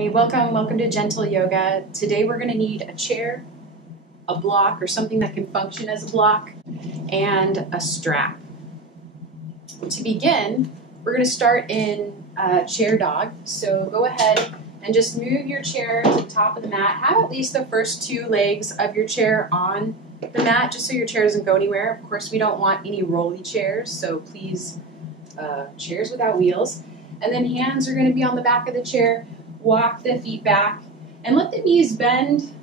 Hey, welcome to Gentle Yoga. Today we're going to need a chair, a block or something that can function as a block, and a strap. To begin, we're going to start in chair dog. So go ahead and just move your chair to the top of the mat. Have at least the first two legs of your chair on the mat, just so your chair doesn't go anywhere. Of course, we don't want any rolly chairs, so please, chairs without wheels. And then hands are going to be on the back of the chair. Walk the feet back and let the knees bend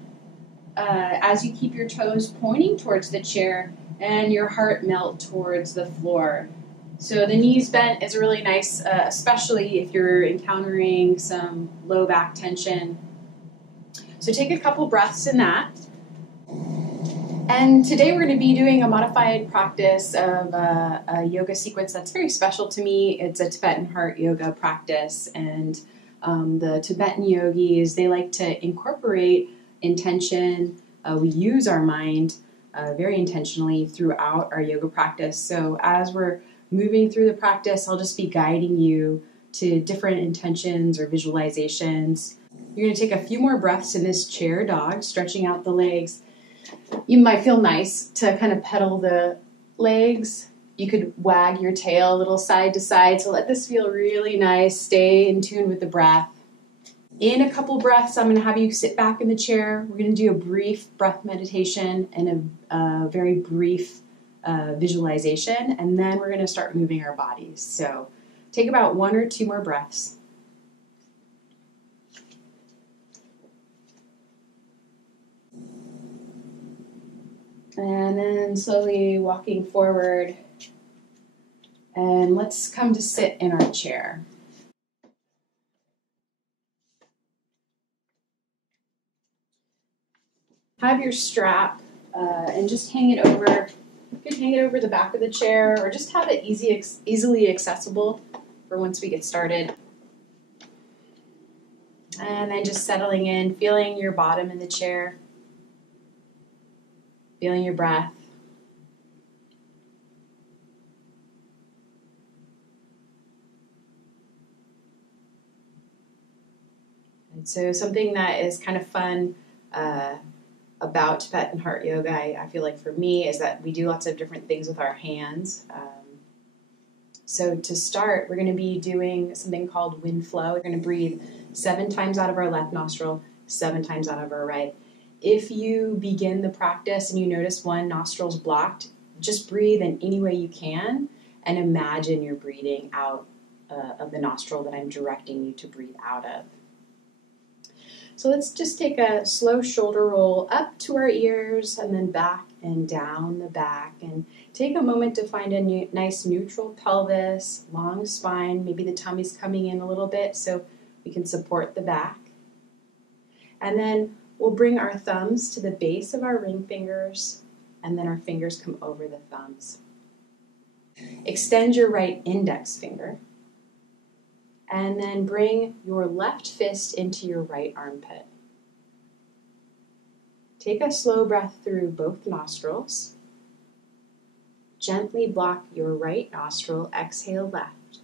as you keep your toes pointing towards the chair and your heart melt towards the floor. So the knees bent is really nice, especially if you're encountering some low back tension. So take a couple breaths in that. And today we're going to be doing a modified practice of a yoga sequence that's very special to me. It's a Tibetan Heart Yoga practice, and the Tibetan yogis, they like to incorporate intention. We use our mind very intentionally throughout our yoga practice. So as we're moving through the practice, I'll just be guiding you to different intentions or visualizations. You're going to take a few more breaths in this chair dog, stretching out the legs. You might feel nice to kind of pedal the legs. You could wag your tail a little side to side, so let this feel really nice. Stay in tune with the breath. In a couple breaths, I'm going to have you sit back in the chair. We're going to do a brief breath meditation and a very brief visualization, and then we're going to start moving our bodies. So take about 1 or 2 more breaths. And then slowly walking forward. And let's come to sit in our chair. Have your strap and just hang it over. You can hang it over the back of the chair, or just have it easily accessible for once we get started. And then just settling in, feeling your bottom in the chair, feeling your breath. And so something that is kind of fun about Tibetan Heart Yoga, I feel like for me, is that we do lots of different things with our hands. So to start, we're going to be doing something called wind flow. We're going to breathe 7 times out of our left nostril, 7 times out of our right. If you begin the practice and you notice one nostril's blocked, just breathe in any way you can and imagine you're breathing out of the nostril that I'm directing you to breathe out of. So let's just take a slow shoulder roll up to our ears and then back and down the back, and take a moment to find a nice neutral pelvis, long spine. Maybe the tummy's coming in a little bit so we can support the back. And then we'll bring our thumbs to the base of our ring fingers, and then our fingers come over the thumbs. Extend your right index finger, and then bring your left fist into your right armpit. Take a slow breath through both nostrils. Gently block your right nostril, exhale left.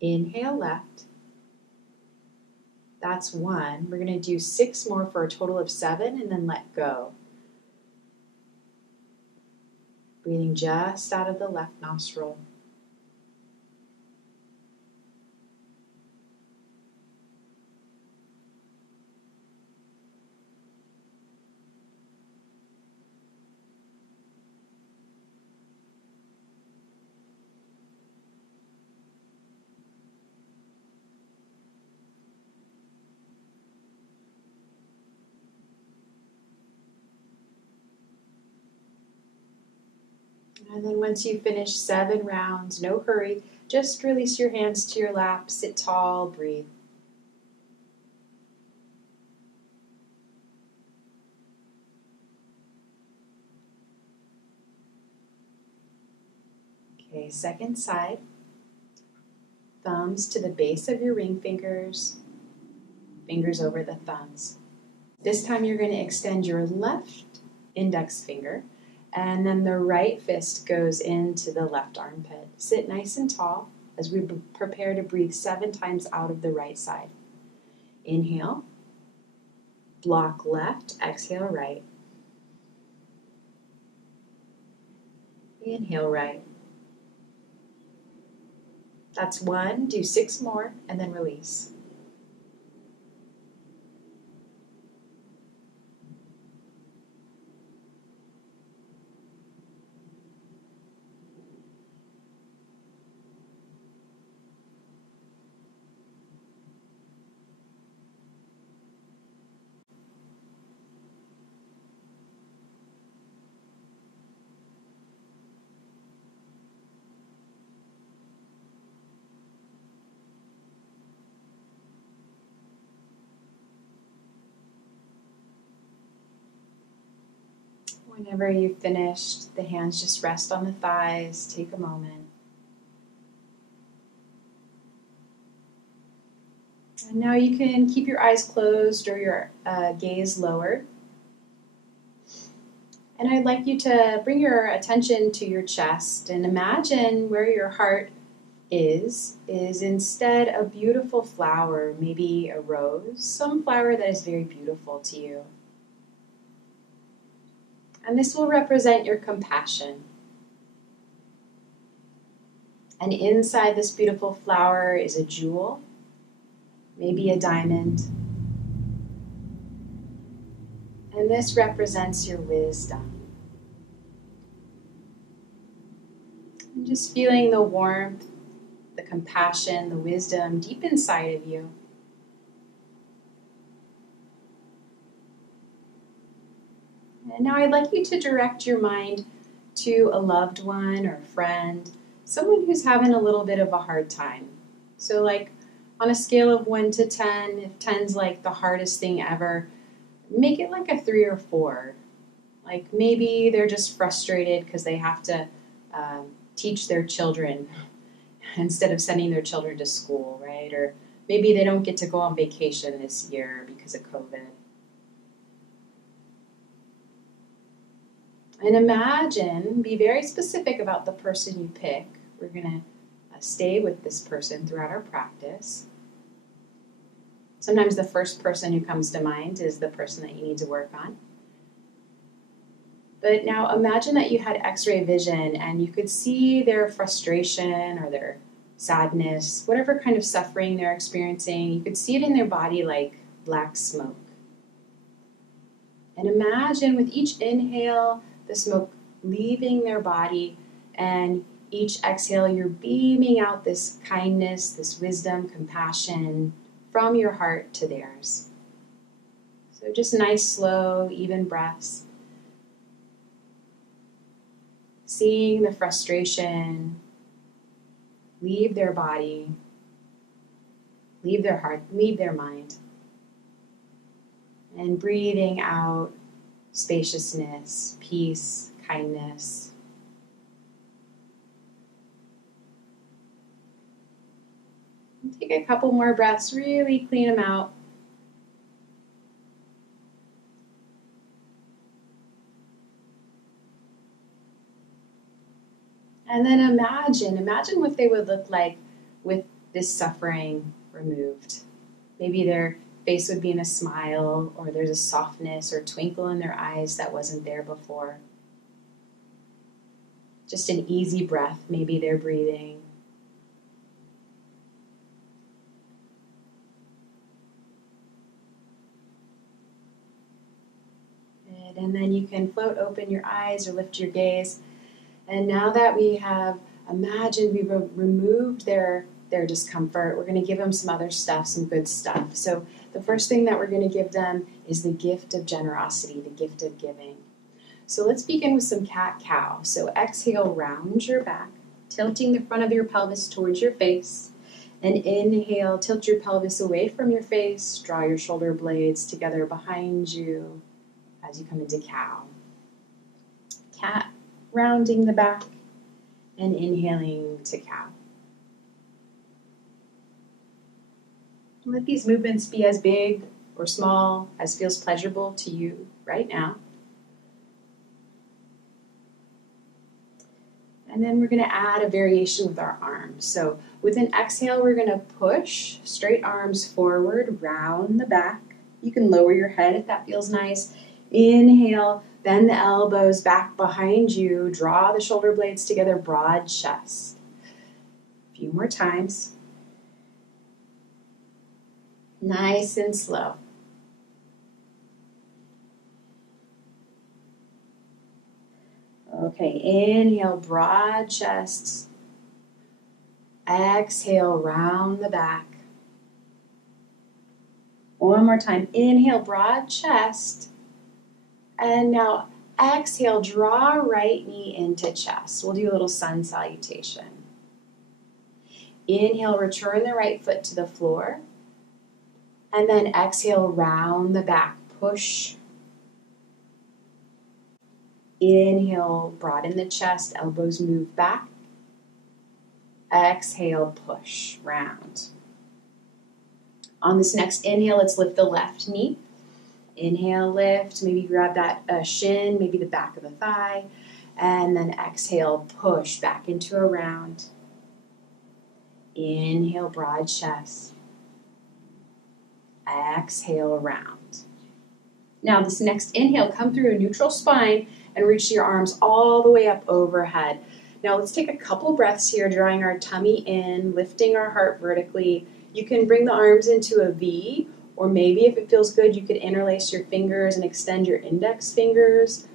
Inhale left. That's 1. We're going to do 6 more for a total of 7, and then let go. Breathing just out of the left nostril. And then once you finish 7 rounds, no hurry, just release your hands to your lap, sit tall, breathe. Okay, second side. Thumbs to the base of your ring fingers, fingers over the thumbs. This time you're going to extend your left index finger, and then the right fist goes into the left armpit. Sit nice and tall. as we prepare to breathe 7 times out of the right side. Inhale, block left, exhale right. Inhale right. That's 1, do 6 more, and then release. Whenever you've finished, the hands just rest on the thighs. Take a moment. And now you can keep your eyes closed or your gaze lowered. And I'd like you to bring your attention to your chest and imagine where your heart is instead a beautiful flower, maybe a rose, some flower that is very beautiful to you. And this will represent your compassion. And inside this beautiful flower is a jewel, maybe a diamond. And this represents your wisdom. And just feeling the warmth, the compassion, the wisdom deep inside of you. And now I'd like you to direct your mind to a loved one or friend, someone who's having a little bit of a hard time. So like on a scale of 1 to 10, if 10's like the hardest thing ever, make it like a 3 or 4. Like maybe they're just frustrated because they have to teach their children instead of sending their children to school, right? Or maybe they don't get to go on vacation this year because of COVID. And imagine, be very specific about the person you pick. We're going to stay with this person throughout our practice. Sometimes the first person who comes to mind is the person that you need to work on. But now imagine that you had X-ray vision and you could see their frustration or their sadness, whatever kind of suffering they're experiencing. You could see it in their body like black smoke. And imagine with each inhale, the smoke leaving their body, and each exhale, you're beaming out this kindness, this wisdom, compassion from your heart to theirs. So just nice, slow, even breaths. Seeing the frustration leave their body, leave their heart, leave their mind. And breathing out spaciousness, peace, kindness. And take a couple more breaths, really clean them out. And then imagine what they would look like with this suffering removed. Maybe their face would be in a smile, or there's a softness or twinkle in their eyes that wasn't there before. Just an easy breath, maybe they're breathing. Good. And then you can float open your eyes or lift your gaze. And now that we have imagined we've removed their discomfort, we're going to give them some other stuff, some good stuff. So the first thing that we're going to give them is the gift of generosity, the gift of giving. So let's begin with some cat-cow. So exhale, round your back, tilting the front of your pelvis towards your face. And inhale, tilt your pelvis away from your face, draw your shoulder blades together behind you as you come into cow. Cat, rounding the back, and inhaling to cow. Let these movements be as big or small as feels pleasurable to you right now. And then we're going to add a variation with our arms. So with an exhale, we're going to push straight arms forward, round the back. You can lower your head if that feels nice. Inhale, bend the elbows back behind you. Draw the shoulder blades together, broad chest. A few more times. Nice and slow. Okay, inhale, broad chest. Exhale, round the back. One more time. Inhale, broad chest. And now exhale, draw right knee into chest. We'll do a little sun salutation. Inhale, return the right foot to the floor. And then exhale, round the back, push. Inhale, broaden the chest, elbows move back. Exhale, push, round. On this next inhale, let's lift the left knee. Inhale, lift, maybe grab that shin, maybe the back of the thigh. And then exhale, push back into a round. Inhale, broad chest. Exhale, round. Now this next inhale, come through a neutral spine and reach your arms all the way up overhead. Now let's take a couple breaths here, drawing our tummy in, lifting our heart vertically. You can bring the arms into a V, or maybe if it feels good, you could interlace your fingers and extend your index fingers.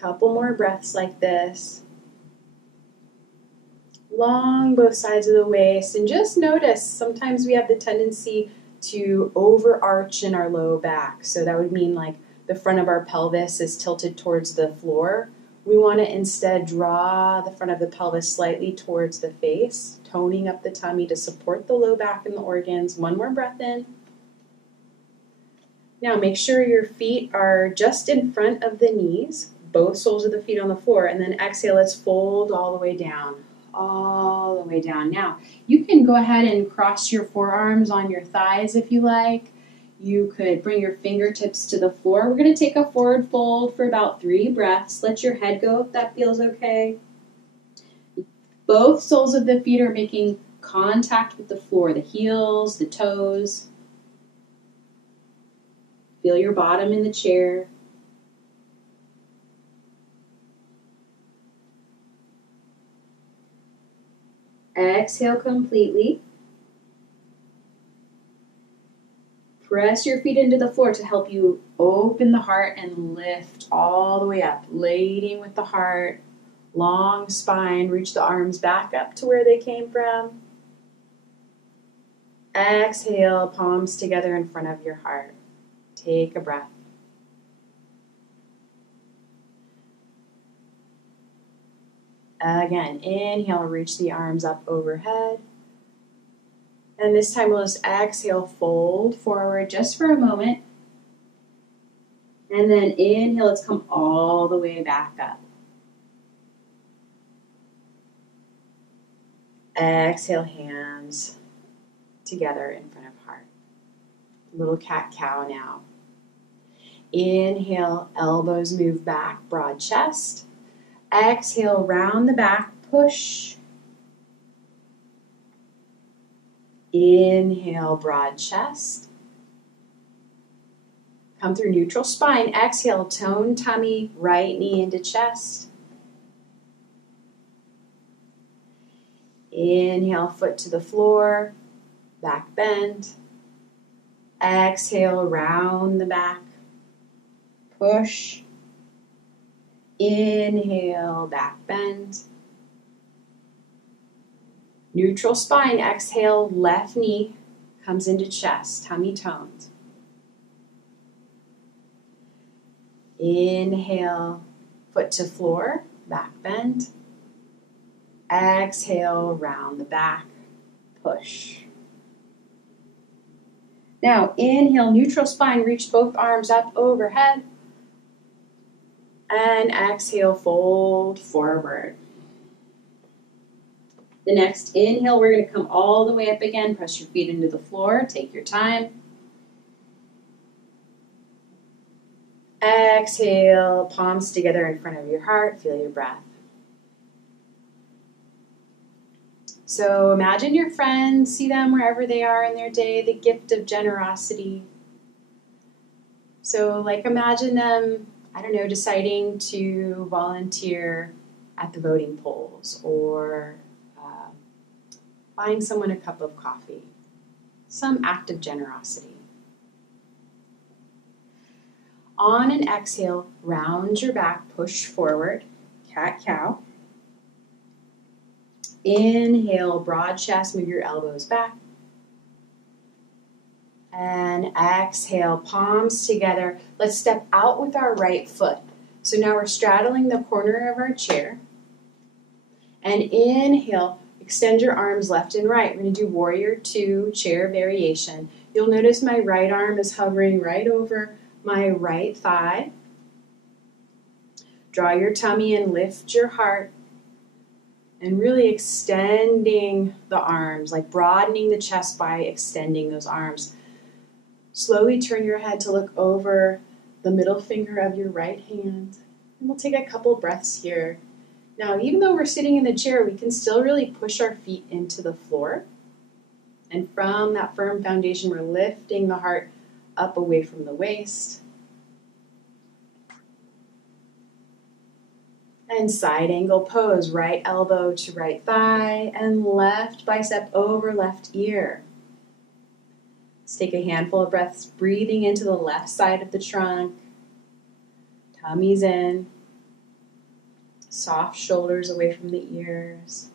Couple more breaths like this. Long both sides of the waist, and just notice sometimes we have the tendency to overarch in our low back. So that would mean like the front of our pelvis is tilted towards the floor. We want to instead draw the front of the pelvis slightly towards the face, toning up the tummy to support the low back and the organs. One more breath in. Now make sure your feet are just in front of the knees, both soles of the feet on the floor, and then exhale, let's fold all the way down. All the way down. Now, you can go ahead and cross your forearms on your thighs if you like. You could bring your fingertips to the floor. We're going to take a forward fold for about 3 breaths. Let your head go if that feels okay. Both soles of the feet are making contact with the floor, the heels, the toes. Feel your bottom in the chair. Exhale completely. Press your feet into the floor to help you open the heart and lift all the way up. Leading with the heart, long spine. Reach the arms back up to where they came from. Exhale, palms together in front of your heart. Take a breath. Again, inhale, reach the arms up overhead. And this time we'll just exhale, fold forward just for a moment. And then inhale, let's come all the way back up. Exhale, hands together in front of heart. Little cat-cow now. Inhale, elbows move back, broad chest. Exhale, round the back, push. Inhale, broad chest. Come through neutral spine. Exhale, tone tummy, right knee into chest. Inhale, foot to the floor, back bend. Exhale, round the back, push. Inhale, back bend. Neutral spine, exhale, left knee comes into chest, tummy toned. Inhale, foot to floor, back bend. Exhale, round the back, push. Now, inhale, neutral spine, reach both arms up overhead. And exhale, fold forward. The next inhale, we're going to come all the way up again. Press your feet into the floor. Take your time. Exhale, palms together in front of your heart. Feel your breath. So imagine your friends, see them wherever they are in their day, the gift of generosity. So like imagine them, I don't know, deciding to volunteer at the voting polls or buying someone a cup of coffee. Some act of generosity. On an exhale, round your back, push forward, cat-cow. Inhale, broad chest, move your elbows back. And exhale, palms together. Let's step out with our right foot. So now we're straddling the corner of our chair. And inhale, extend your arms left and right. We're going to do warrior two, chair variation. You'll notice my right arm is hovering right over my right thigh. Draw your tummy and lift your heart. And really extending the arms, like broadening the chest by extending those arms. Slowly turn your head to look over the middle finger of your right hand. And we'll take a couple breaths here. Now, even though we're sitting in the chair, we can still really push our feet into the floor. And from that firm foundation, we're lifting the heart up away from the waist. And side angle pose, right elbow to right thigh, and left bicep over left ear. Let's take a handful of breaths, breathing into the left side of the trunk. Tummy's in. Soft shoulders away from the ears.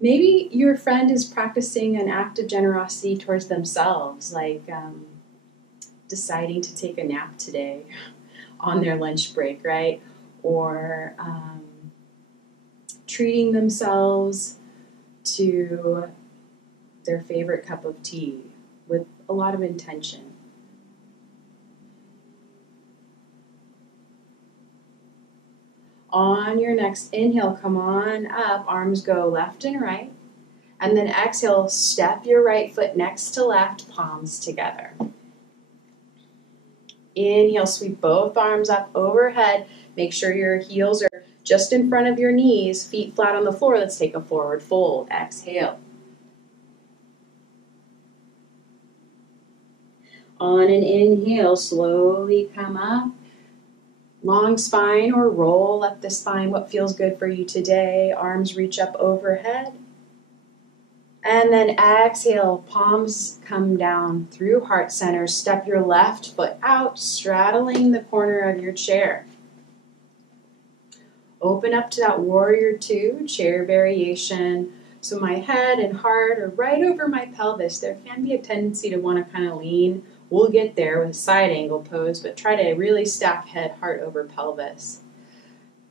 Maybe your friend is practicing an act of generosity towards themselves, like deciding to take a nap today on their lunch break, right? Or treating themselves to their favorite cup of tea with a lot of intention. On your next inhale, come on up, arms go left and right. And then exhale, step your right foot next to left, palms together. Inhale, sweep both arms up overhead. Make sure your heels are just in front of your knees, feet flat on the floor. Let's take a forward fold. Exhale. On an inhale, slowly come up. Long spine or roll up the spine. What feels good for you today? Arms reach up overhead. And then exhale, palms come down through heart center. Step your left foot out, straddling the corner of your chair. Open up to that warrior two, chair variation. So my head and heart are right over my pelvis. There can be a tendency to want to kind of lean. We'll get there with side angle pose, but try to really stack head, heart over pelvis.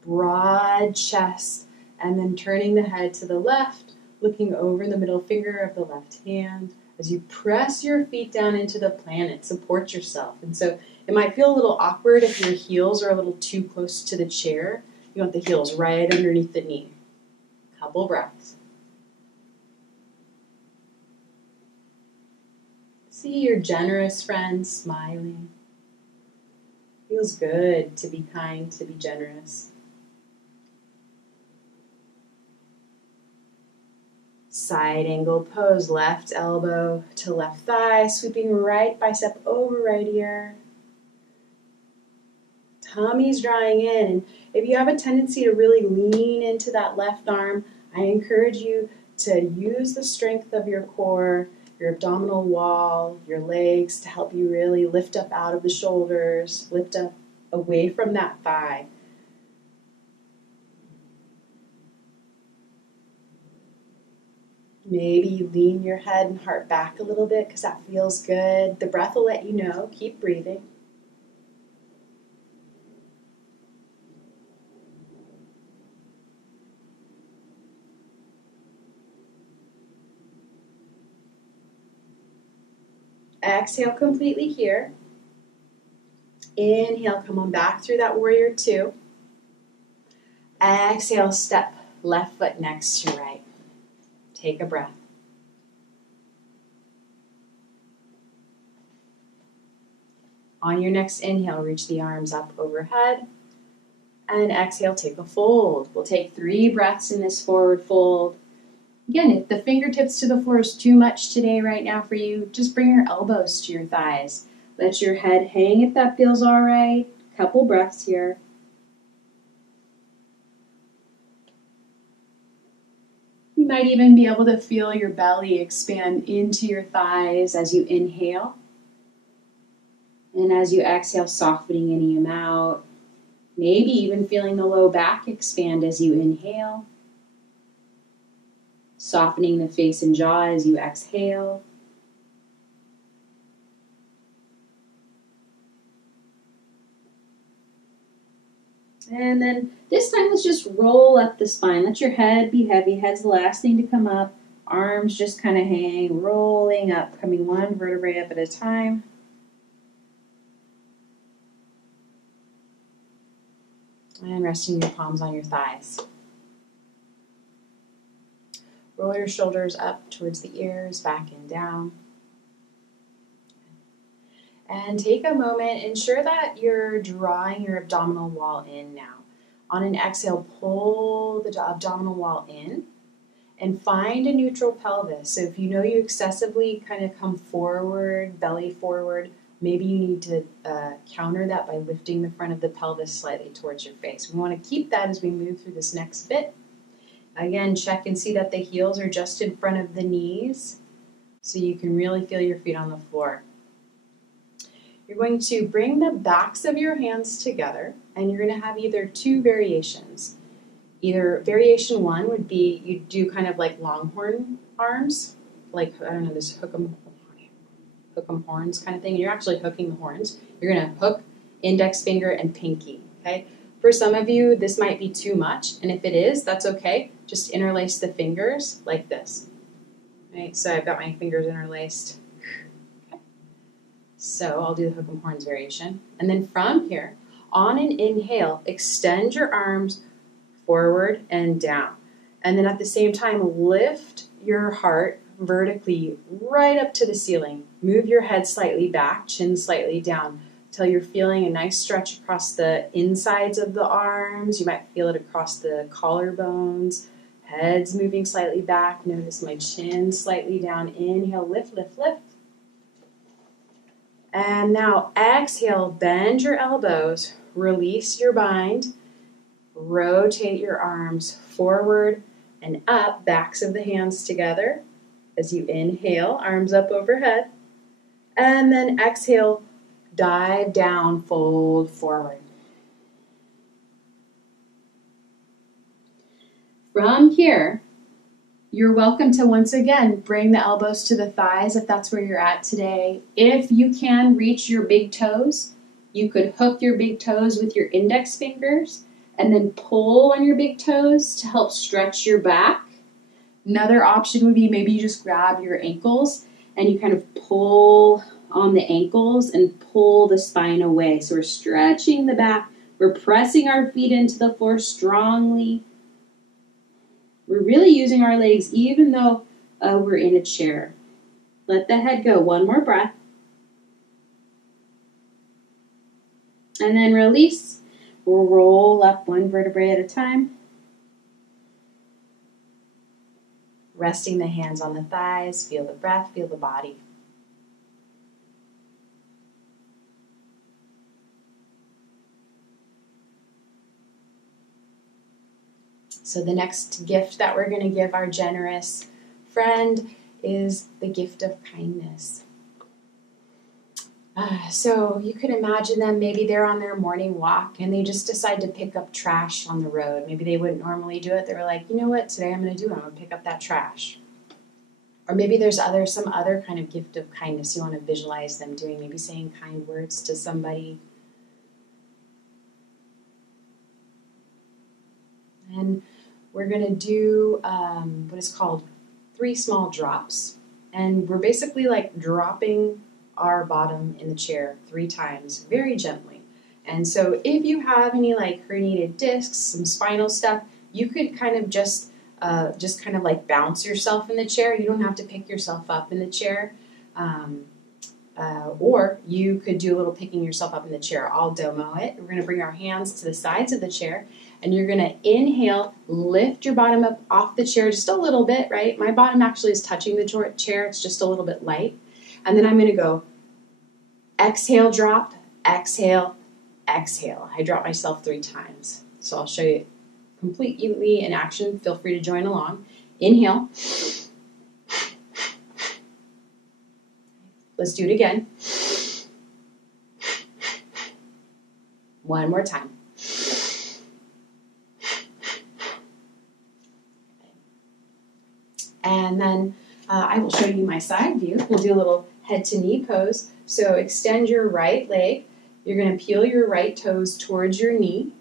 Broad chest, and then turning the head to the left, looking over the middle finger of the left hand. As you press your feet down into the planet, support yourself. And so it might feel a little awkward if your heels are a little too close to the chair. You want the heels right underneath the knee. Couple breaths. See your generous friend smiling. Feels good to be kind, to be generous. Side angle pose, left elbow to left thigh, sweeping right bicep over right ear. Tummy's drawing in. And if you have a tendency to really lean into that left arm, I encourage you to use the strength of your core, your abdominal wall, your legs to help you really lift up out of the shoulders, lift up away from that thigh. Maybe lean your head and heart back a little bit because that feels good. The breath will let you know. Keep breathing. Exhale completely here. Inhale, come on back through that warrior two. Exhale, step left foot next to right. Take a breath. On your next inhale, reach the arms up overhead. And exhale, take a fold. We'll take 3 breaths in this forward fold. Again, if the fingertips to the floor is too much today, right now for you, just bring your elbows to your thighs. Let your head hang if that feels all right. Couple breaths here. You might even be able to feel your belly expand into your thighs as you inhale. And as you exhale, softening any of them out. Maybe even feeling the low back expand as you inhale. Softening the face and jaw as you exhale. And then this time, let's just roll up the spine. Let your head be heavy. Head's the last thing to come up. Arms just kind of hang, rolling up, coming one vertebrae up at a time. And resting your palms on your thighs. Roll your shoulders up towards the ears, back and down. And take a moment, ensure that you're drawing your abdominal wall in now. On an exhale, pull the abdominal wall in and find a neutral pelvis. So if you know you excessively kind of come forward, belly forward, maybe you need to counter that by lifting the front of the pelvis slightly towards your face. We want to keep that as we move through this next bit. Again, check and see that the heels are just in front of the knees so you can really feel your feet on the floor. You're going to bring the backs of your hands together, and you're going to have either 2 variations. Either variation 1 would be you do kind of like longhorn arms, like, I don't know, this hook 'em horns kind of thing. You're actually hooking the horns. You're going to hook index finger and pinky, okay? For some of you, this might be too much, and if it is, that's okay. Just interlace the fingers like this. Right? So I've got my fingers interlaced. Okay. So I'll do the hook 'em horns variation. And then from here, on an inhale, extend your arms forward and down. And then at the same time, lift your heart vertically right up to the ceiling. Move your head slightly back, chin slightly down, till you're feeling a nice stretch across the insides of the arms. You might feel it across the collarbones. Head's moving slightly back. Notice my chin slightly down. Inhale, lift, lift, lift. And now exhale, bend your elbows, release your bind, rotate your arms forward and up, backs of the hands together. As you inhale, arms up overhead. And then exhale, dive down, fold forward. From here, you're welcome to once again bring the elbows to the thighs if that's where you're at today. If you can reach your big toes, you could hook your big toes with your index fingers and then pull on your big toes to help stretch your back. Another option would be maybe you just grab your ankles and you kind of pull on the ankles and pull the spine away. So we're stretching the back. We're pressing our feet into the floor strongly. We're really using our legs even though we're in a chair. Let the head go. One more breath. And then release. We'll roll up one vertebrae at a time. Resting the hands on the thighs. Feel the breath, feel the body. So the next gift that we're going to give our generous friend is the gift of kindness. So you could imagine them, maybe they're on their morning walk and they just decide to pick up trash on the road. Maybe they wouldn't normally do it. They were like, you know what, today I'm going to do it. I'm going to pick up that trash. Or maybe there's some other kind of gift of kindness you want to visualize them doing, maybe saying kind words to somebody. And we're going to do what is called 3 small drops. And we're basically like dropping our bottom in the chair 3 times, very gently. And so if you have any like herniated discs, some spinal stuff, you could kind of just kind of like bounce yourself in the chair. You don't have to pick yourself up in the chair. Or you could do a little picking yourself up in the chair. I'll demo it. We're going to bring our hands to the sides of the chair, and you're going to inhale, lift your bottom up off the chair just a little bit, right? My bottom actually is touching the chair. It's just a little bit light. And then I'm going to go exhale, drop, exhale, exhale. I drop myself 3 times. So I'll show you completely in action. Feel free to join along. Inhale. Let's do it again. One more time. And then I will show you my side view. We'll do a little head to knee pose. So extend your right leg. You're going to peel your right toes towards your knee.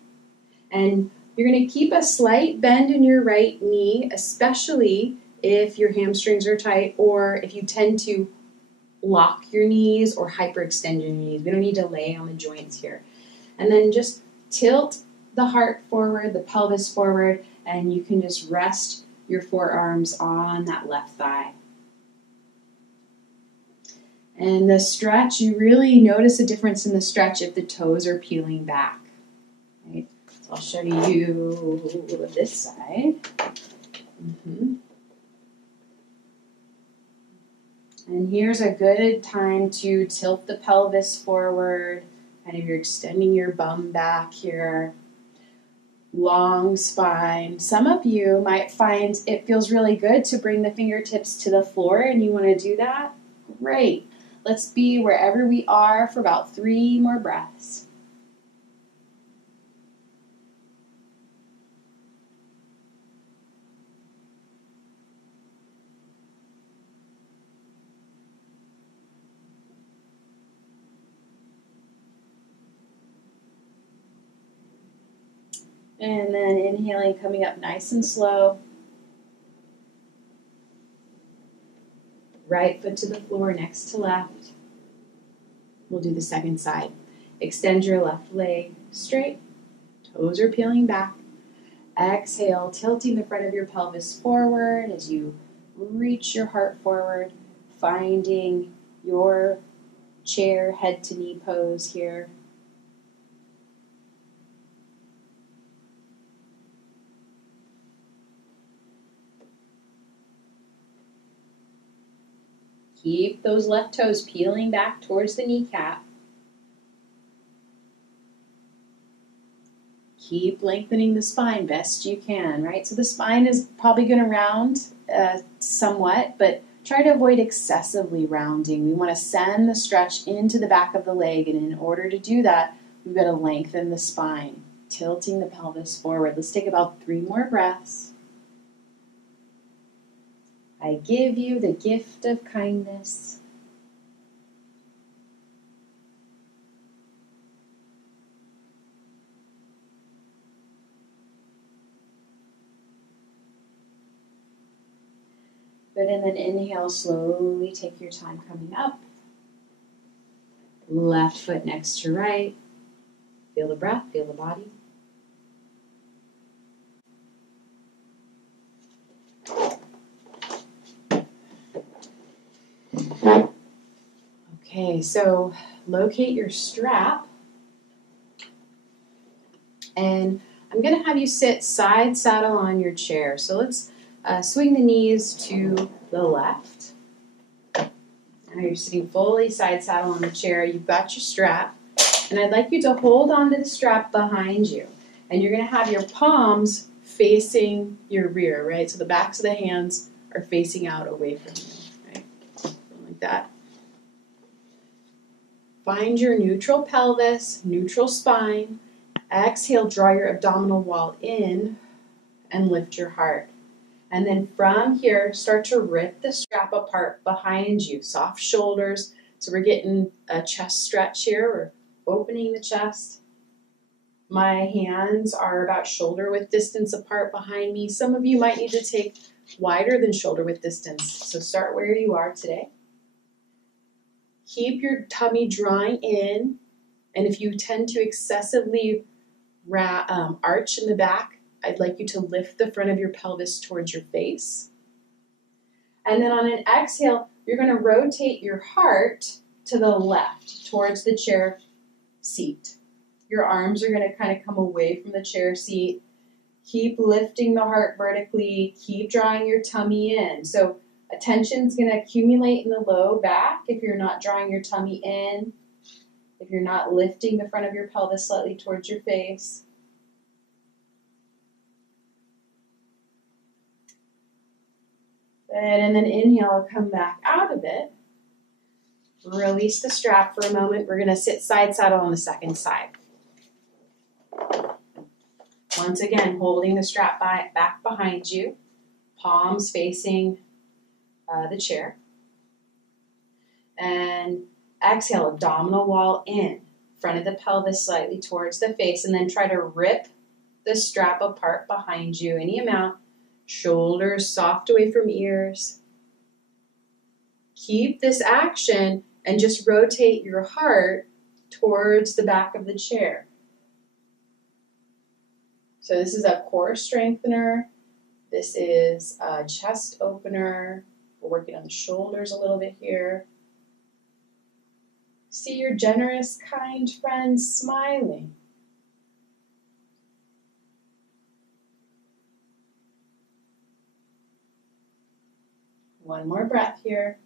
And you're going to keep a slight bend in your right knee, especially if your hamstrings are tight or if you tend to lock your knees or hyperextend your knees. We don't need to lay on the joints here. And then just tilt the heart forward, the pelvis forward, and you can just rest your forearms on that left thigh. And the stretch, you really notice a difference in the stretch if the toes are peeling back. Right? So I'll show you this side. And here's a good time to tilt the pelvis forward. Kind of you're extending your bum back here. Long spine. Some of you might find it feels really good to bring the fingertips to the floor and you want to do that. Great. Let's be wherever we are for about 3 more breaths. And then inhaling, coming up nice and slow. Right foot to the floor, next to left. We'll do the second side. Extend your left leg straight. Toes are peeling back. Exhale, tilting the front of your pelvis forward as you reach your heart forward, finding your chair head to knee pose here. Keep those left toes peeling back towards the kneecap. Keep lengthening the spine best you can, right? So the spine is probably going to round somewhat, but try to avoid excessively rounding. We want to send the stretch into the back of the leg, and in order to do that, we've got to lengthen the spine, tilting the pelvis forward. Let's take about 3 more breaths. I give you the gift of kindness. Good, and then inhale, slowly take your time coming up. Left foot next to right. Feel the breath, feel the body. Okay, so locate your strap. And I'm going to have you sit side saddle on your chair. So let's swing the knees to the left. Now you're sitting fully side saddle on the chair. You've got your strap. And I'd like you to hold onto the strap behind you. And you're going to have your palms facing your rear, right? So the backs of the hands are facing out away from you, right? Something like that. Find your neutral pelvis, neutral spine. Exhale, draw your abdominal wall in and lift your heart. And then from here, start to rip the strap apart behind you. Soft shoulders. So we're getting a chest stretch here. We're opening the chest. My hands are about shoulder width distance apart behind me. Some of you might need to take wider than shoulder width distance. So start where you are today. Keep your tummy drawing in. And if you tend to excessively arch in the back, I'd like you to lift the front of your pelvis towards your face. And then on an exhale, you're going to rotate your heart to the left towards the chair seat. Your arms are going to kind of come away from the chair seat. Keep lifting the heart vertically. Keep drawing your tummy in. So attention's going to accumulate in the low back if you're not drawing your tummy in, if you're not lifting the front of your pelvis slightly towards your face. Good, and then inhale, come back out of it. Release the strap for a moment. We're going to sit side saddle on the second side. Once again, holding the strap back behind you, palms facing the chair. And exhale, abdominal wall in, front of the pelvis slightly towards the face, and then try to rip the strap apart behind you, any amount. Shoulders soft away from ears. Keep this action and just rotate your heart towards the back of the chair. So this is a core strengthener. This is a chest opener. We're working on the shoulders a little bit here. See your generous, kind friends smiling. One more breath here.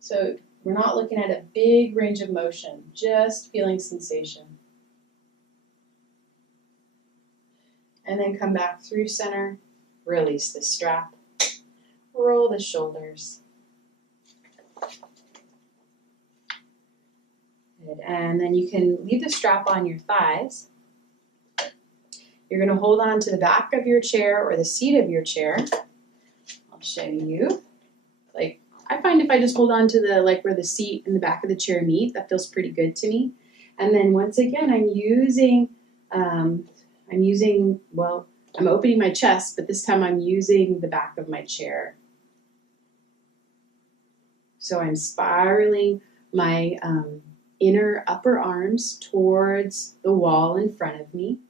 So we're not looking at a big range of motion, just feeling sensation. And then come back through center, release the strap, roll the shoulders. Good. And then you can leave the strap on your thighs. You're going to hold on to the back of your chair or the seat of your chair. I'll show you. Like, I find if I just hold on to the, like where the seat and the back of the chair meet, that feels pretty good to me. And then once again, I'm opening my chest, but this time I'm using the back of my chair. So I'm spiraling my inner upper arms towards the wall in front of me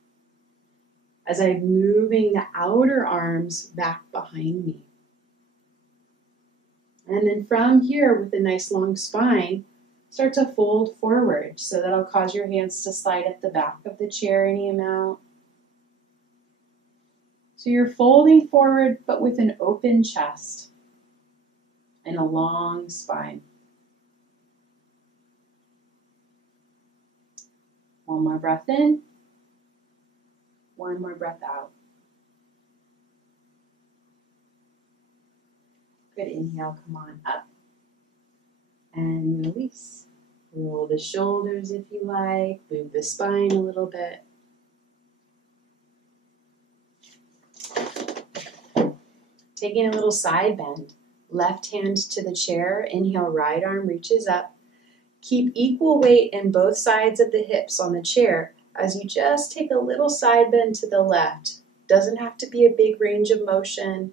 as I'm moving the outer arms back behind me. And then from here, with a nice long spine, start to fold forward. So that'll cause your hands to slide at the back of the chair any amount. So you're folding forward, but with an open chest and a long spine. One more breath in. One more breath out. Good, inhale, come on up. And release. Roll the shoulders if you like. Move the spine a little bit. Taking a little side bend. Left hand to the chair. Inhale, right arm reaches up. Keep equal weight in both sides of the hips on the chair as you just take a little side bend to the left. Doesn't have to be a big range of motion,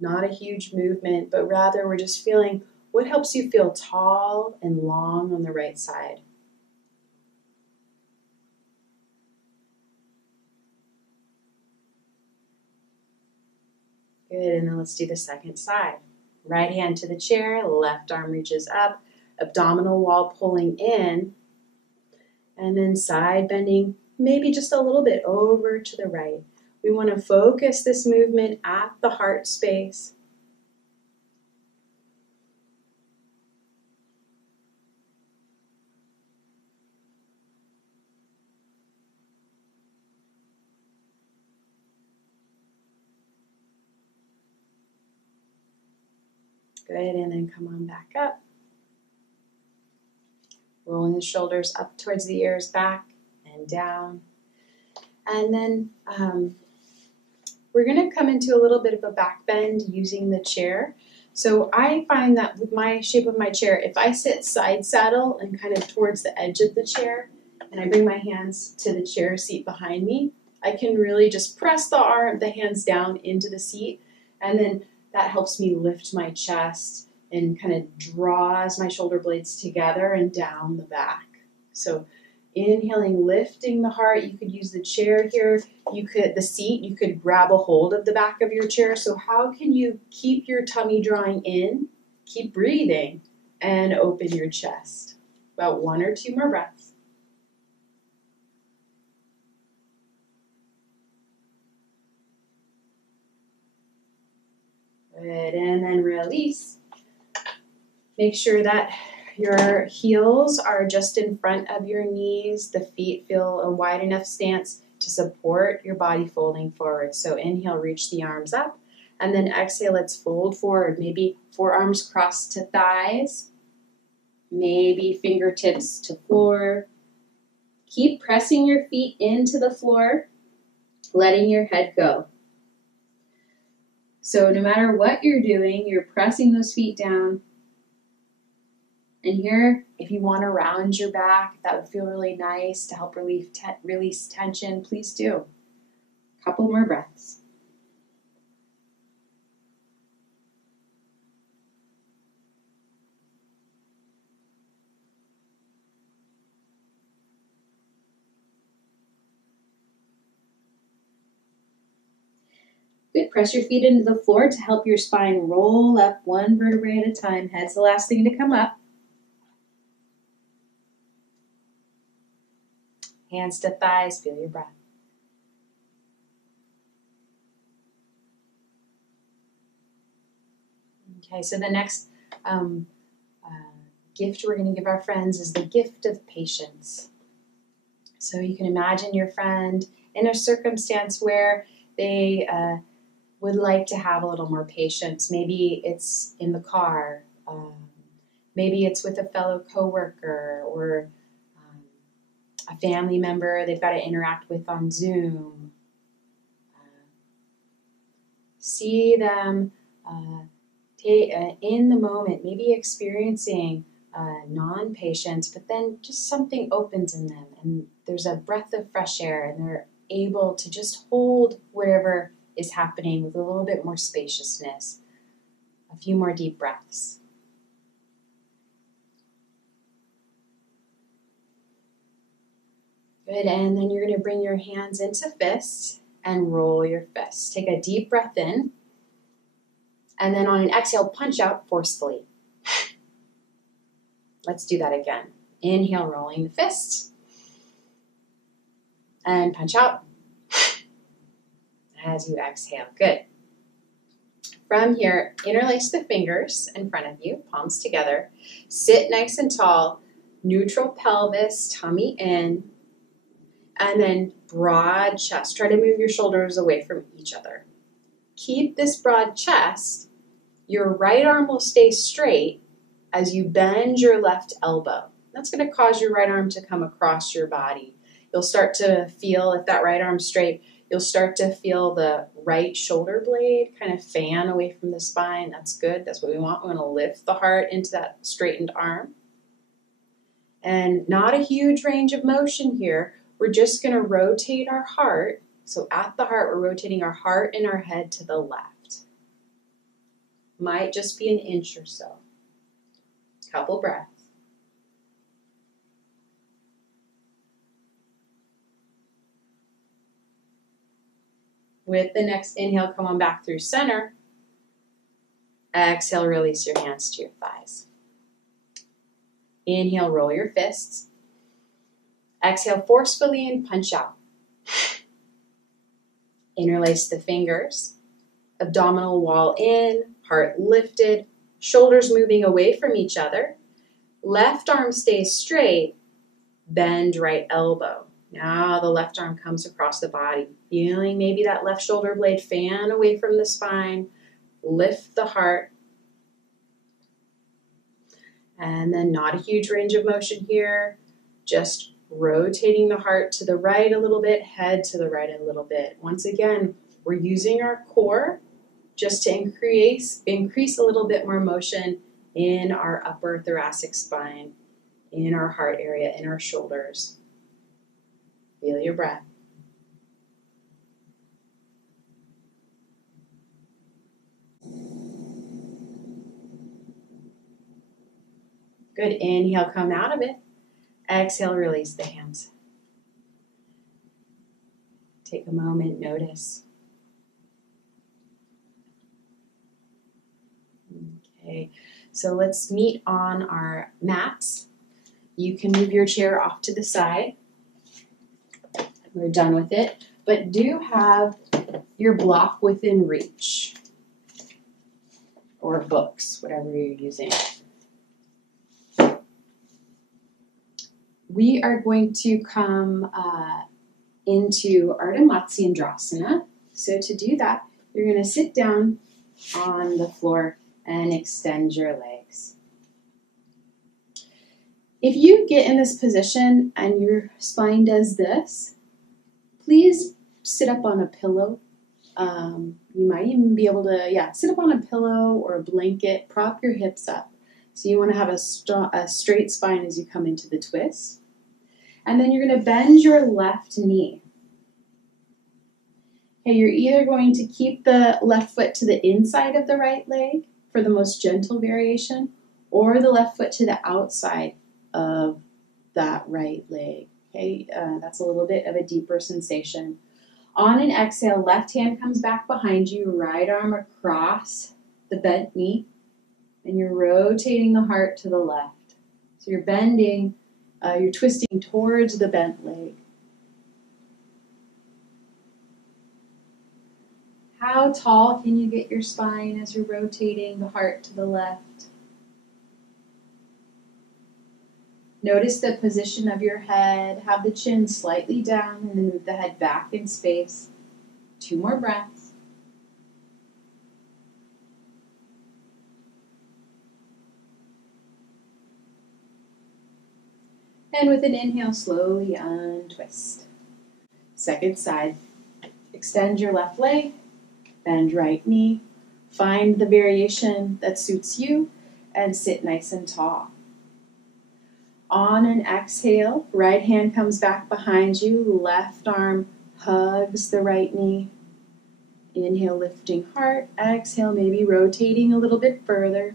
not a huge movement, but rather we're just feeling what helps you feel tall and long on the right side. Good, and then let's do the second side. Right hand to the chair, left arm reaches up, abdominal wall pulling in, and then side bending, maybe just a little bit over to the right. We want to focus this movement at the heart space. Good, and then come on back up. Rolling the shoulders up towards the ears, back and down. And then we're going to come into a little bit of a back bend using the chair. So I find that with my shape of my chair, if I sit side saddle and kind of towards the edge of the chair, and I bring my hands to the chair seat behind me, I can really just press the hands down into the seat, and then that helps me lift my chest and kind of draws my shoulder blades together and down the back. So inhaling, lifting the heart. You could use the chair here. You could grab a hold of the back of your chair. So how can you keep your tummy drawing in, keep breathing, and open your chest. About 1 or 2 more breaths. Good, and then release. Make sure that your heels are just in front of your knees. The feet feel a wide enough stance to support your body folding forward. So inhale, reach the arms up, and then exhale, let's fold forward. Maybe forearms crossed to thighs, maybe fingertips to floor. Keep pressing your feet into the floor, letting your head go. So no matter what you're doing, you're pressing those feet down. And here, if you want to round your back, that would feel really nice to help release tension, please do. A couple more breaths. Good, press your feet into the floor to help your spine roll up 1 vertebrae at a time. Head's the last thing to come up. Hands to thighs, feel your breath. Okay, so the next gift we're going to give our friends is the gift of patience. So you can imagine your friend in a circumstance where they would like to have a little more patience. Maybe it's in the car, maybe it's with a fellow coworker or a family member they've got to interact with on Zoom. See them in the moment, maybe experiencing non-patience, but then just something opens in them and there's a breath of fresh air and they're able to just hold whatever is happening with a little bit more spaciousness. A few more deep breaths. Good, and then you're going to bring your hands into fists and roll your fists. Take a deep breath in, and then on an exhale, punch out forcefully. Let's do that again. Inhale, rolling the fists, and punch out as you exhale. Good. From here, interlace the fingers in front of you, palms together. Sit nice and tall, neutral pelvis, tummy in, and then broad chest. Try to move your shoulders away from each other. Keep this broad chest. Your right arm will stay straight as you bend your left elbow. That's going to cause your right arm to come across your body. You'll start to feel, if that right arm's straight, you'll start to feel the right shoulder blade kind of fan away from the spine. That's good. That's what we want. We want to lift the heart into that straightened arm. And not a huge range of motion here. We're just going to rotate our heart. So at the heart, we're rotating our heart and our head to the left. Might just be an inch or so. Couple breaths. With the next inhale, come on back through center. Exhale, release your hands to your thighs. Inhale, roll your fists. Exhale, forcefully and punch out. Interlace the fingers. Abdominal wall in, heart lifted, shoulders moving away from each other. Left arm stays straight, bend right elbow. Now the left arm comes across the body. Feeling maybe that left shoulder blade fan away from the spine. Lift the heart. And then not a huge range of motion here. Just rotating the heart to the right a little bit, head to the right a little bit. Once again, we're using our core just to increase a little bit more motion in our upper thoracic spine, in our heart area, in our shoulders. Feel your breath. Good. Inhale, come out of it. Exhale, release the hands. Take a moment, notice. Okay. So let's meet on our mats. You can move your chair off to the side. We're done with it, but do have your block within reach, or books, whatever you're using. We are going to come into Ardha Matsyendrasana. So to do that, you're going to sit down on the floor and extend your legs. If you get in this position and your spine does this, please sit up on a pillow. You might even be able to, sit up on a pillow or a blanket, prop your hips up. So you want to have a straight spine as you come into the twist. And then you're going to bend your left knee. Okay, you're either going to keep the left foot to the inside of the right leg for the most gentle variation, or the left foot to the outside of that right leg. Okay, that's a little bit of a deeper sensation. On an exhale, left hand comes back behind you, right arm across the bent knee, and you're rotating the heart to the left. So you're bending, you're twisting towards the bent leg. How tall can you get your spine as you're rotating the heart to the left? Notice the position of your head. Have the chin slightly down and then move the head back in space. 2 more breaths. And with an inhale, slowly untwist. Second side. Extend your left leg, bend right knee. Find the variation that suits you and sit nice and tall. On an exhale, right hand comes back behind you, left arm hugs the right knee. Inhale, lifting heart. Exhale, maybe rotating a little bit further.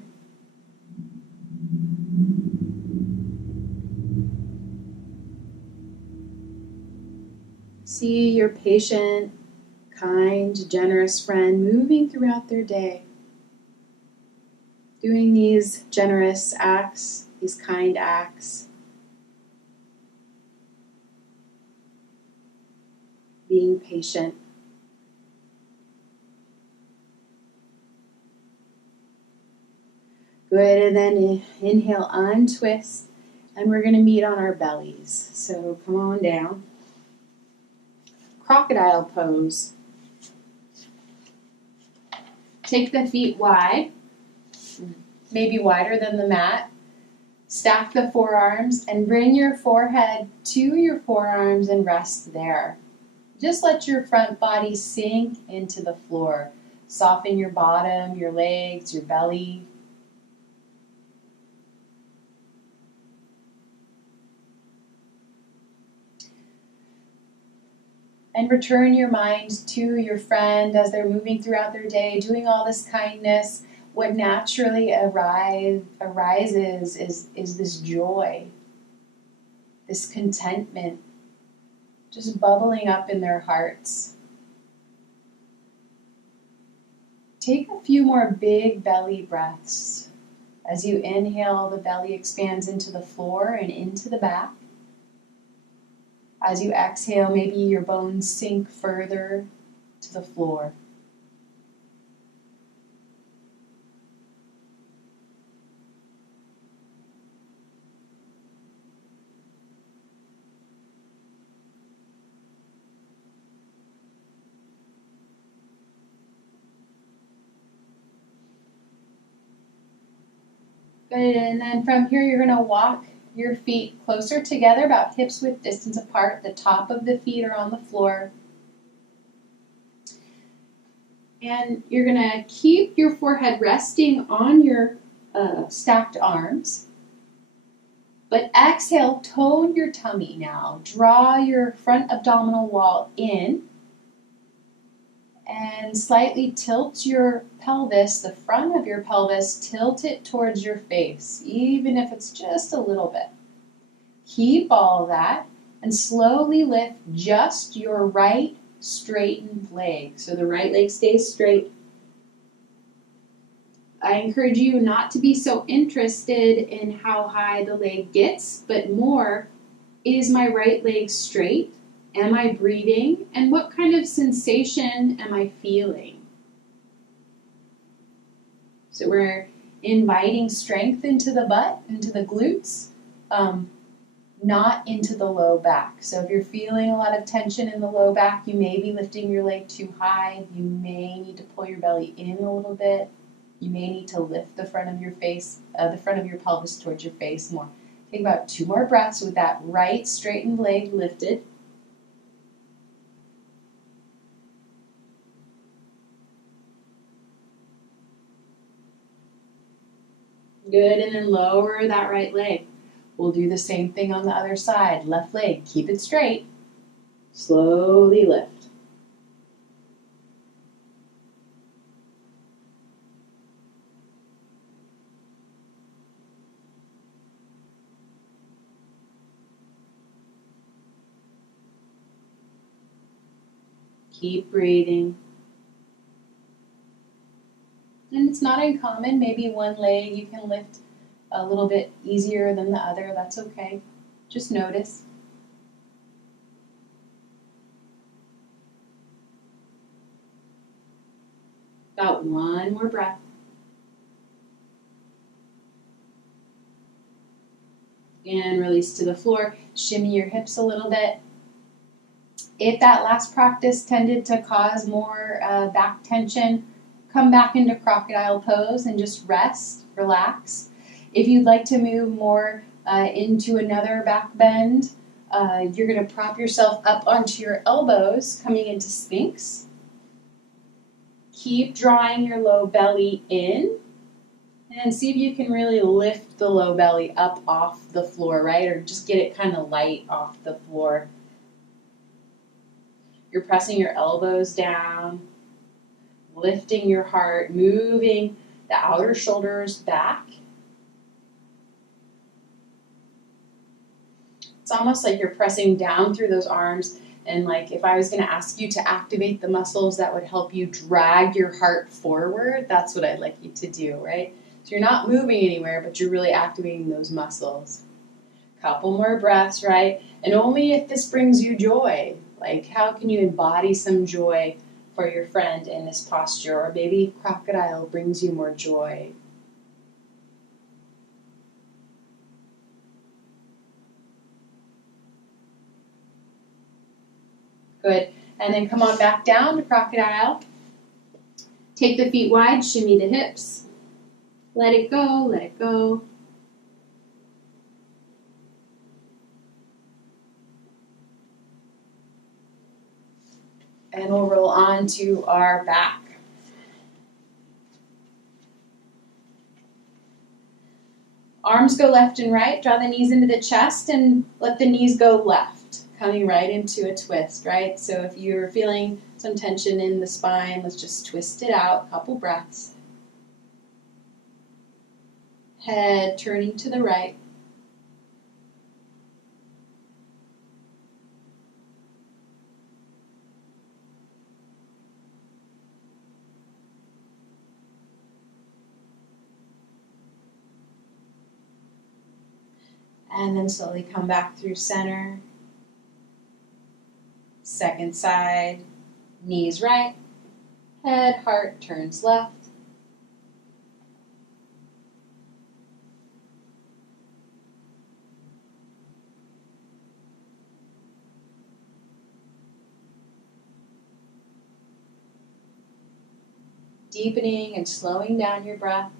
See your patient, kind, generous friend moving throughout their day. Doing these generous acts, these kind acts. Being patient. Good, and then inhale, untwist, and we're going to meet on our bellies. So come on down. Crocodile pose. Take the feet wide, maybe wider than the mat. Stack the forearms and bring your forehead to your forearms and rest there. Just let your front body sink into the floor. Soften your bottom, your legs, your belly. And return your mind to your friend as they're moving throughout their day, doing all this kindness. What naturally arises is this joy, this contentment, just bubbling up in their hearts. Take a few more big belly breaths. As you inhale, the belly expands into the floor and into the back. As you exhale, maybe your bones sink further to the floor. Good, and then from here you're going to walk your feet closer together, about hips width distance apart. The top of the feet are on the floor. And you're going to keep your forehead resting on your stacked arms. But exhale, tone your tummy now. Draw your front abdominal wall in. And slightly tilt your pelvis, the front of your pelvis, tilt it towards your face, even if it's just a little bit. Keep all of that and slowly lift just your right straightened leg. So the right leg stays straight. I encourage you not to be so interested in how high the leg gets, but more, is my right leg straight? Am I breathing? And what kind of sensation am I feeling? So we're inviting strength into the butt, into the glutes, not into the low back. So if you're feeling a lot of tension in the low back, you may be lifting your leg too high. You may need to pull your belly in a little bit. You may need to lift the front of your face, the front of your pelvis towards your face more. Take about 2 more breaths with that right straightened leg lifted. Good, and then lower that right leg. We'll do the same thing on the other side. Left leg, keep it straight. Slowly lift. Keep breathing. And it's not uncommon, maybe one leg you can lift a little bit easier than the other, that's okay. Just notice. About 1 more breath. And release to the floor. Shimmy your hips a little bit. If that last practice tended to cause more back tension, come back into crocodile pose and just rest, relax. If you'd like to move more into another back bend, you're going to prop yourself up onto your elbows, coming into Sphinx. Keep drawing your low belly in, and see if you can really lift the low belly up off the floor, right? Or just get it kind of light off the floor. You're pressing your elbows down, lifting your heart, moving the outer shoulders back. It's almost like you're pressing down through those arms, and like if I was going to ask you to activate the muscles that would help you drag your heart forward, that's what I'd like you to do, right? So you're not moving anywhere, but you're really activating those muscles. Couple more breaths, right? And only if this brings you joy. Like, how can you embody some joy for your friend in this posture? Or maybe crocodile brings you more joy. Good. And then come on back down to crocodile. Take the feet wide, shimmy the hips. Let it go, let it go. And we'll roll on to our back. Arms go left and right. Draw the knees into the chest and let the knees go left, coming right into a twist, right? So if you're feeling some tension in the spine, let's just twist it out. Couple breaths. Head turning to the right. And then slowly come back through center. Second side, knees right, head, heart turns left. Deepening and slowing down your breath.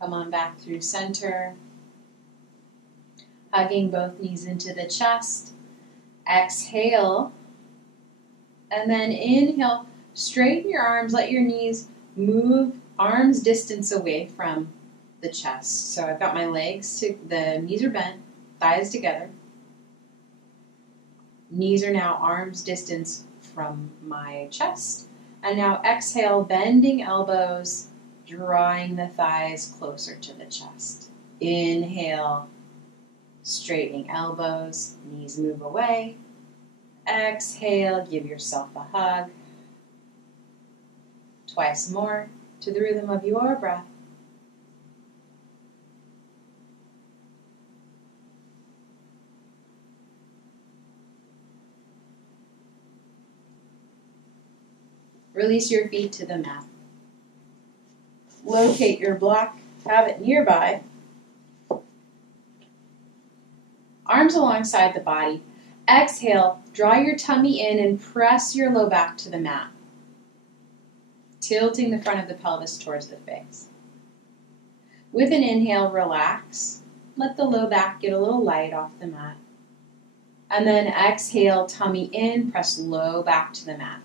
Come on back through center. Hugging both knees into the chest. Exhale. And then inhale, straighten your arms, let your knees move arms distance away from the chest. So I've got my legs, the knees are bent, thighs together. Knees are now arms distance from my chest. And now exhale, bending elbows, drawing the thighs closer to the chest. Inhale, straightening elbows, knees move away. Exhale, give yourself a hug. Twice more to the rhythm of your breath. Release your feet to the mat. Locate your block, have it nearby. Arms alongside the body. Exhale, draw your tummy in and press your low back to the mat. Tilting the front of the pelvis towards the face. With an inhale, relax. Let the low back get a little light off the mat. And then exhale, tummy in, press low back to the mat.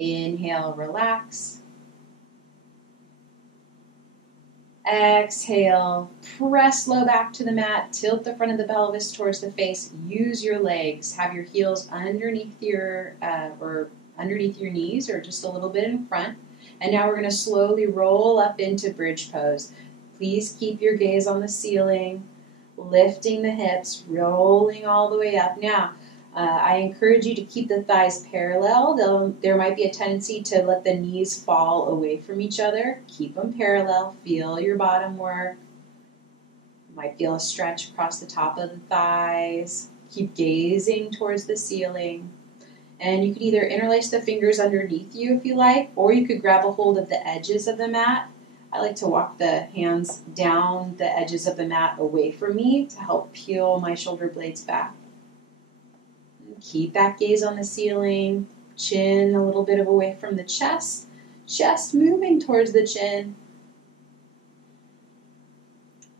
Inhale, relax. Exhale, press low back to the mat, tilt the front of the pelvis towards the face, use your legs, have your heels underneath your knees or just a little bit in front. And now we're going to slowly roll up into bridge pose. Please keep your gaze on the ceiling, lifting the hips, rolling all the way up. Now, I encourage you to keep the thighs parallel. There might be a tendency to let the knees fall away from each other. Keep them parallel. Feel your bottom work. You might feel a stretch across the top of the thighs. Keep gazing towards the ceiling. And you could either interlace the fingers underneath you if you like, or you could grab a hold of the edges of the mat. I like to walk the hands down the edges of the mat away from me to help peel my shoulder blades back. Keep that gaze on the ceiling, chin a little bit away from the chest moving towards the chin.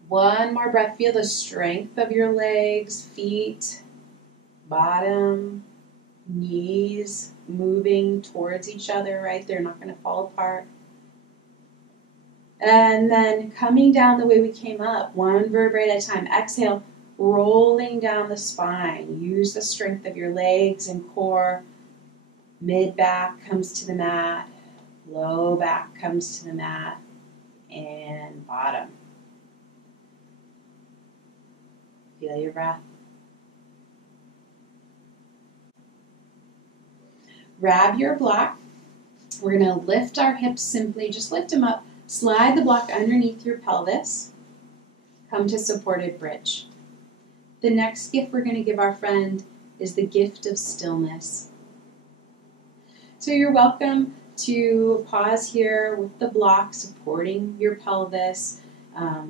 One more breath. Feel the strength of your legs, feet, bottom, knees moving towards each other, right? They're not going to fall apart. And then coming down the way we came up, one vertebrae at a time. Exhale. Rolling down the spine. Use the strength of your legs and core. Mid-back comes to the mat. Low back comes to the mat. And bottom. Feel your breath. Grab your block. We're going to lift our hips simply. Just lift them up. Slide the block underneath your pelvis. Come to supported bridge. The next gift we're going to give our friend is the gift of stillness. So you're welcome to pause here with the block supporting your pelvis.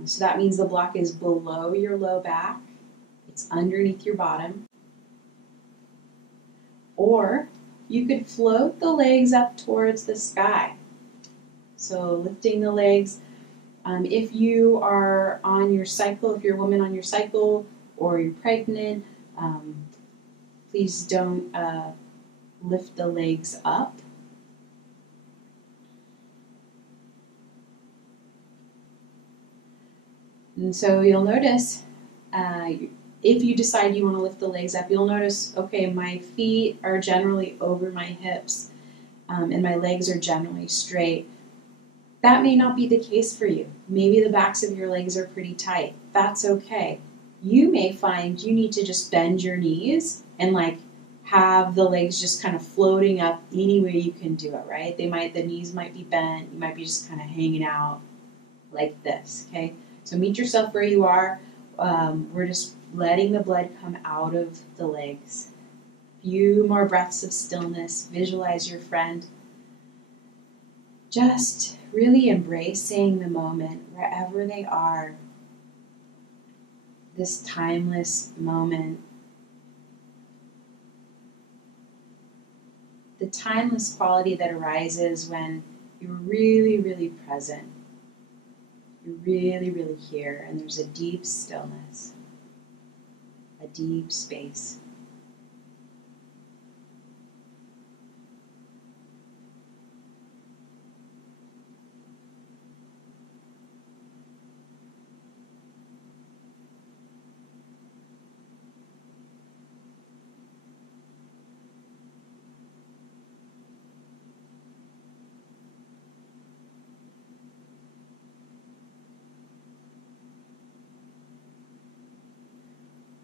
So that means the block is below your low back. It's underneath your bottom. Or you could float the legs up towards the sky. So lifting the legs. If you are on your cycle, if you're a woman on your cycle, or you're pregnant, please don't lift the legs up. And so you'll notice, if you decide you want to lift the legs up, you'll notice, okay, my feet are generally over my hips, and my legs are generally straight. That may not be the case for you. Maybe the backs of your legs are pretty tight. That's okay. You may find you need to just bend your knees and have the legs just kind of floating up any way you can do it, right? The knees might be bent, you might be just kind of hanging out like this, okay? So meet yourself where you are. We're just letting the blood come out of the legs. Few more breaths of stillness. Visualize your friend. Just really embracing the moment wherever they are. This timeless moment. The timeless quality that arises when you're really, really present. You're really, really here, and there's a deep stillness, a deep space.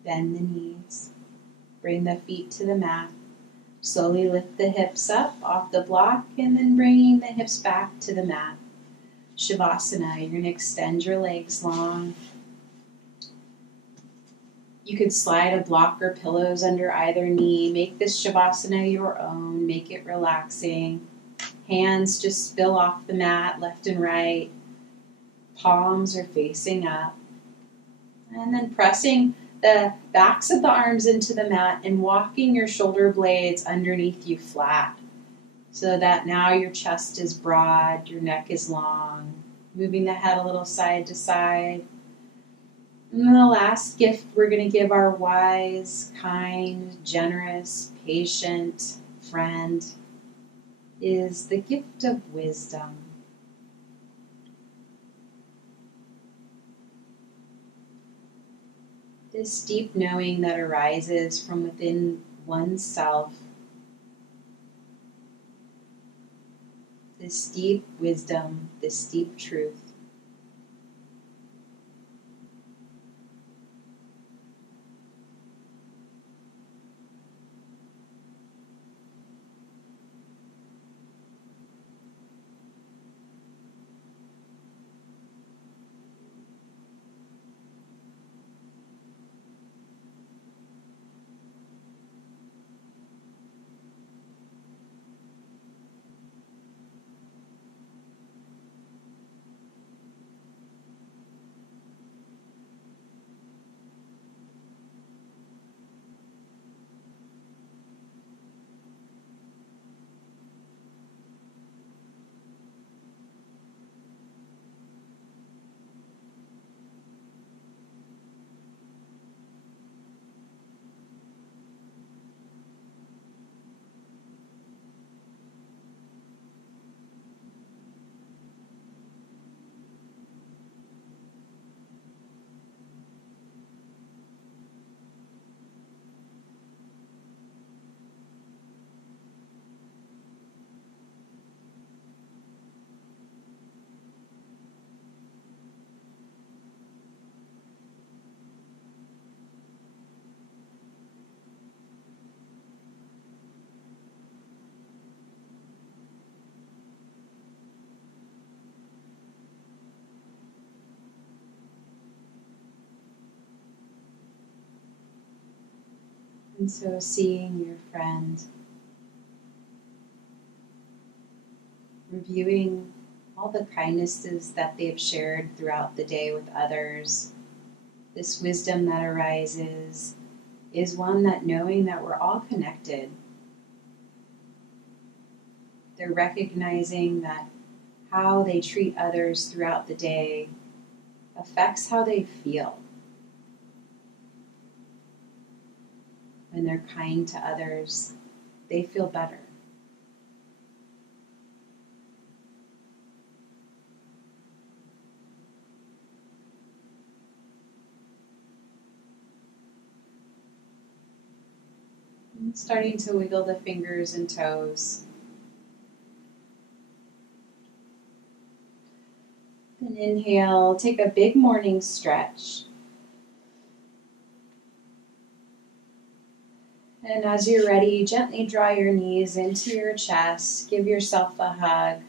Bend the knees. Bring the feet to the mat. Slowly lift the hips up off the block and then bringing the hips back to the mat. Shavasana, you're going to extend your legs long. You could slide a block or pillows under either knee. Make this Shavasana your own. Make it relaxing. Hands just spill off the mat left and right. Palms are facing up. And then pressing the backs of the arms into the mat and walking your shoulder blades underneath you flat so that now your chest is broad, your neck is long, moving the head a little side to side. And then the last gift we're going to give our wise, kind, generous, patient friend is the gift of wisdom. This deep knowing that arises from within oneself. This deep wisdom, this deep truth. And so seeing your friend, reviewing all the kindnesses that they've shared throughout the day with others, this wisdom that arises is one that knowing that we're all connected. They're recognizing that how they treat others throughout the day affects how they feel. When they're kind to others, they feel better. And starting to wiggle the fingers and toes. Then inhale, take a big morning stretch. And as you're ready, gently draw your knees into your chest. Give yourself a hug.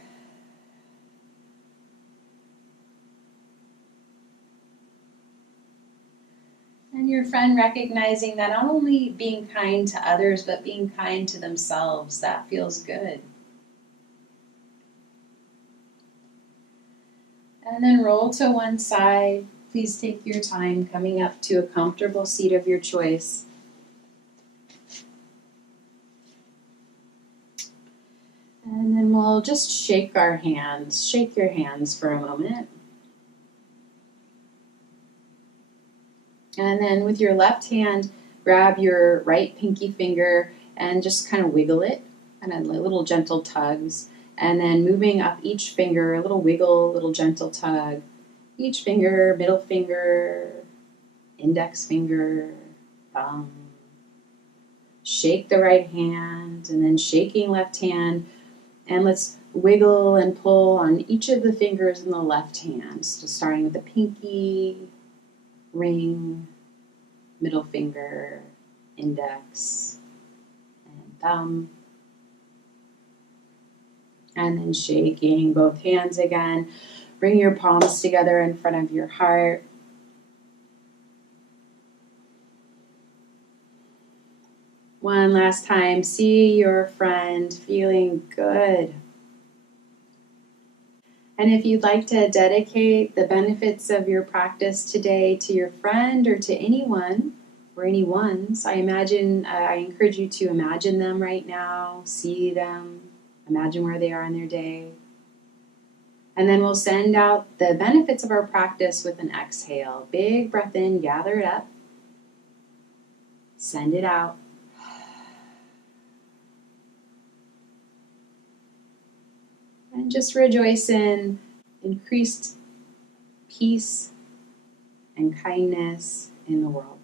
And your friend recognizing that not only being kind to others, but being kind to themselves, that feels good. And then roll to one side. Please take your time coming up to a comfortable seat of your choice. And then we'll just shake our hands. Shake your hands for a moment. And then with your left hand, grab your right pinky finger and just kind of wiggle it, kind of little gentle tugs. And then moving up each finger, a little wiggle, a little gentle tug. Each finger, middle finger, index finger, thumb. Shake the right hand and then shaking left hand. And let's wiggle and pull on each of the fingers in the left hand. So starting with the pinky, ring, middle finger, index, and thumb. And then shaking both hands again. Bring your palms together in front of your heart. One last time, see your friend feeling good. And if you'd like to dedicate the benefits of your practice today to your friend or to anyone or anyone's, I encourage you to imagine them right now, see them, imagine where they are in their day. And then we'll send out the benefits of our practice with an exhale. Big breath in, gather it up. Send it out. And just rejoice in increased peace and kindness in the world.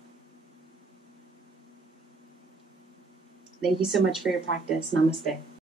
Thank you so much for your practice. Namaste.